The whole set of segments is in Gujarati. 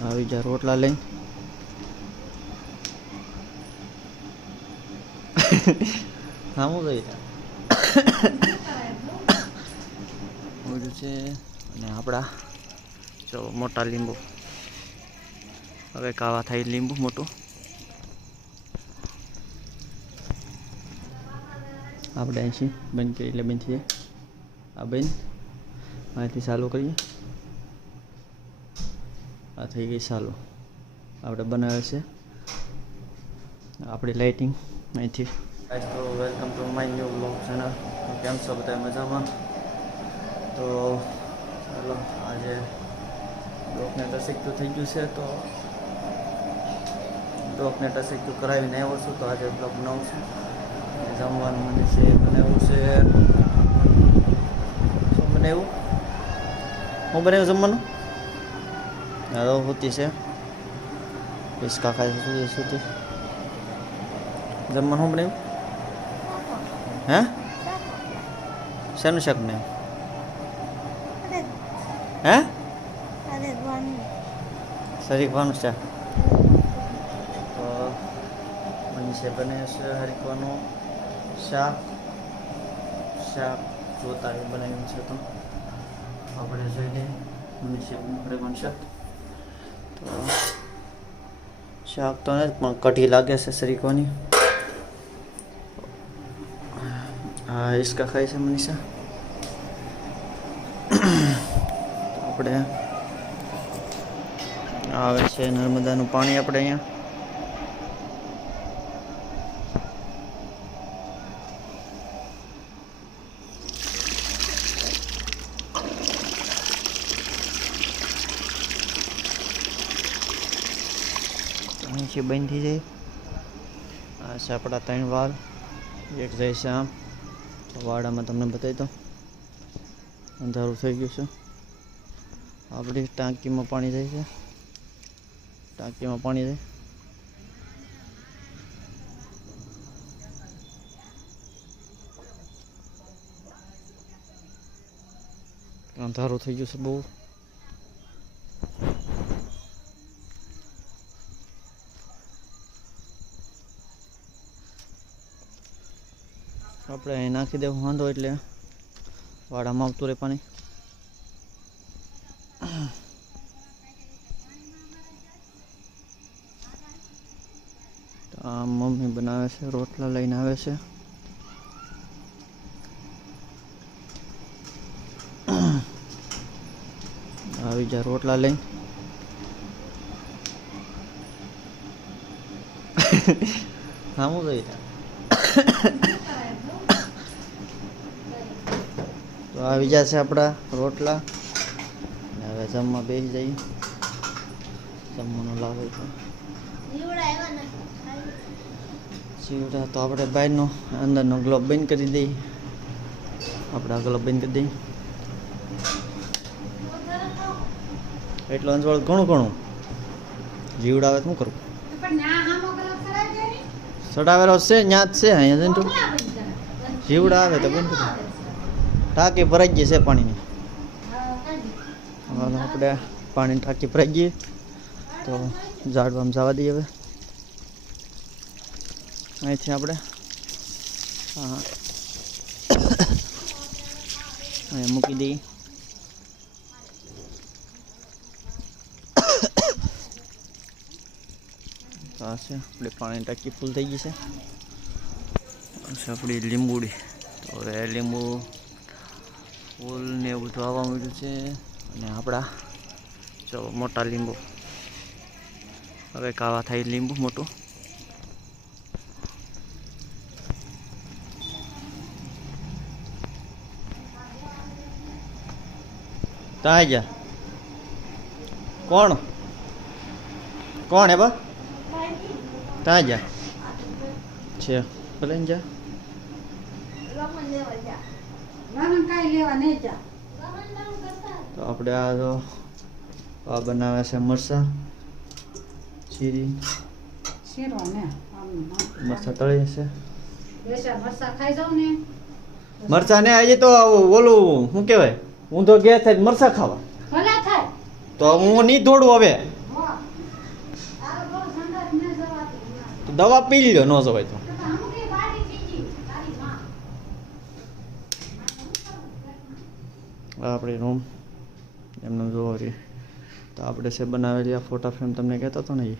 આવી જા રોટલા લઈ સામું જઈ ઓલું છે અને આપણા જો મોટા લીંબુ હવે કાવા થાય લીંબુ મોટું આપણે અહીંથી બંધ કરી એટલે બંધ થઈ આ બંધ અહીંથી ચાલુ કરીએ આ થઈ ગઈ ચાલુ આપણે બનાવે છે આપણી લાઇટિંગ અહીંથી તો welcome to my new blog channel કેમ છો બધા મજામાં તો ચાલો આજે બ્લોગને ટસીકતું થઈ ગયું છે તો બ્લોગને ટસીકતું કરાવીને આવ્યો છું તો આજે બ્લોગ બનાવું છું જમવાનું મને છે બનાવ્યું છે શું બનાવ્યું હું બનાવ્યું જમવાનું હવે હોતી છે પિસ્કા ખાય છે સુધી સુધી જમવાનું શું બનાવ્યું હે શેનું શાક બનાવ્યું હે હરીકવાનું શાક તો મનીષે બને છે હરીકવાનું શાક જોતા એ બનાવ્યું છે તો આપણે જોઈને મનીષે હરીકવાનું શાક તો શાક તો નથી પણ કઢી લાગે છે શરીકોની હા હિસકા ખાય છે મનીષા આપણે આવે છે નર્મદાનું પાણી આપણે અહીંયા અહીંથી બંધ થઈ જાય આ છે આપણા 3 વાલ એક જાય છે આમ વાડામાં તમને બતાવી દો અંધારું થઈ ગયું છે આપણી ટાંકીમાં પાણી જાય છે ટાંકીમાં પાણી જાય અંધારું થઈ ગયું છે બહુ આપણે અહીં નાખી દેવું વાંધો એટલે વાડામાં આવતું રહે પાણી તો આ મમ્મી બનાવે છે રોટલા લઈને આવે છે આવી જા રોટલા લઈ સામું જઈ તો આવી જશે આપણા રોટલા હવે જમવા બેસી જઈએ જમવાનું લાવે છે ચીવડા તો આપણે બહારનો અંદરનો ગ્લોબ બંધ કરી દઈએ આપણા ગ્લોબ બંધ કરી દઈએ એટલું અંજવાળ ઘણું જીવડા આવે શું કરવું સડાવેલો છે ત્યાં જ છે અહીંયા જઈને જીવડા આવે તો બંધ કરી ટાંકી ભરાઈ ગઈ છે પાણીની આપણે પાણીની ટાંકી ભરાઈ ગઈ તો ઝાડવામાં જવા દઈએ હવે અહીંથી આપણે હા અહીંયા મૂકી દઈએ તો આ છે આપણે પાણીની ટાંકી ફૂલ થઈ ગઈ છે આપણી લીંબુડી તો હવે લીંબુ ફૂલ ને એવું બધું આવવા મળ્યું છે અને આપણા જો મોટા લીંબુ હવે કાવા થાય લીંબુ મોટું ત્યાં જા કોણ હે બા ત્યાં જા છે ભલે ને જા તો આપણે આ તો આ બનાવે છે મરચાં ચીરી મરચાં તળી છે મરચાં ને આજે તો ઓલું શું કહેવાય હું તો ગયા થાય મરચાં ખાવા તો હું નહીં દોડું હવે દવા પી લ્યો ન જવાય તો. આ આપણી રૂમ એમને જોવો રહી તો આપણે છે બનાવેલી આ ફોટા ફ્રેમ તમને કહેતો હતો ને એ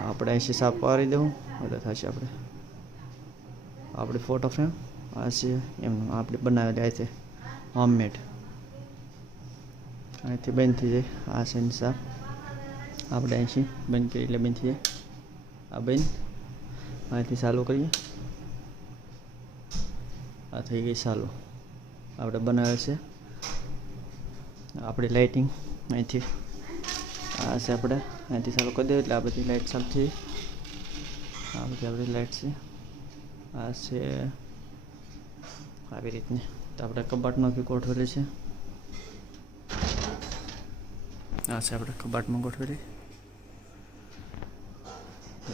આપણે અહીંથી સાફ પાડી દેવું એટલે થશે આપણી ફોટો ફ્રેમ આ છે એમનું આપણે બનાવેલી આ છે હોમમેડ અહીંથી બંધ થઈ જાય આ છે એની સાફ આપણે અહીંથી બંધ કરીએ એટલે બંધ થઈ જાય આ બંધ અહીંથી ચાલુ કરીએ આ થઈ ગઈ ચાલુ આપણે બનાવે છે આપણી લાઇટિંગ અહીંથી આ છે આપણે અહીંથી ચાલુ કરી દઈએ એટલે આ બધી લાઇટ ચાલુ થઈ આ બધી આપણી લાઇટ છે આ છે આવી રીતની તો આપણે કબાટમાં બી ગોઠવેલી છે આ છે આપણે કબાટમાં ગોઠવેલી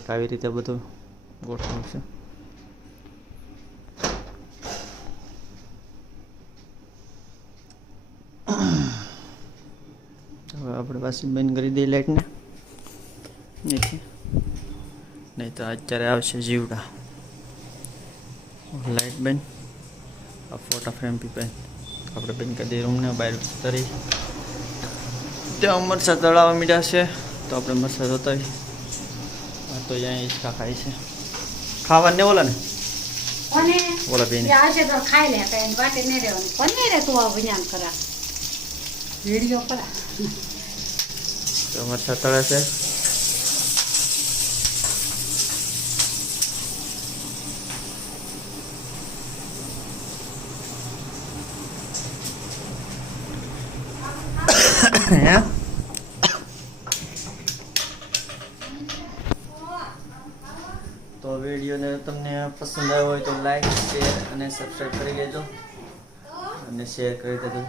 આવી રીતે બધું ગોઠવેલું છે હવે આપણે પાછી બંધ કરી દઈએ લાઇટને નહીં તો અત્યારે આવશે જીવડા લાઇટ બંધ આ ફોટા ફ્રેમ બી બંધ આપણે બંધ કરી દઈએ રૂમને બહાર તરી ત્યાં મરચા તળાવવા મીઠા છે તો આપણે મરચા જોતા હા તો અહીંયા ઈચકા ખાય છે ખાવા ને ઓલા ને ઓલા બેન ખાઈ લે વાટે નહીં રહેવાનું કોને રે તું આ વિજ્ઞાન કરા વિડીયો પર તો મરચા તળે છે તો વિડીયોને તમને પસંદ આવ્યો હોય તો લાઈક શેર અને સબસ્ક્રાઈબ કરી લેજો અને શેર કરી દેજો.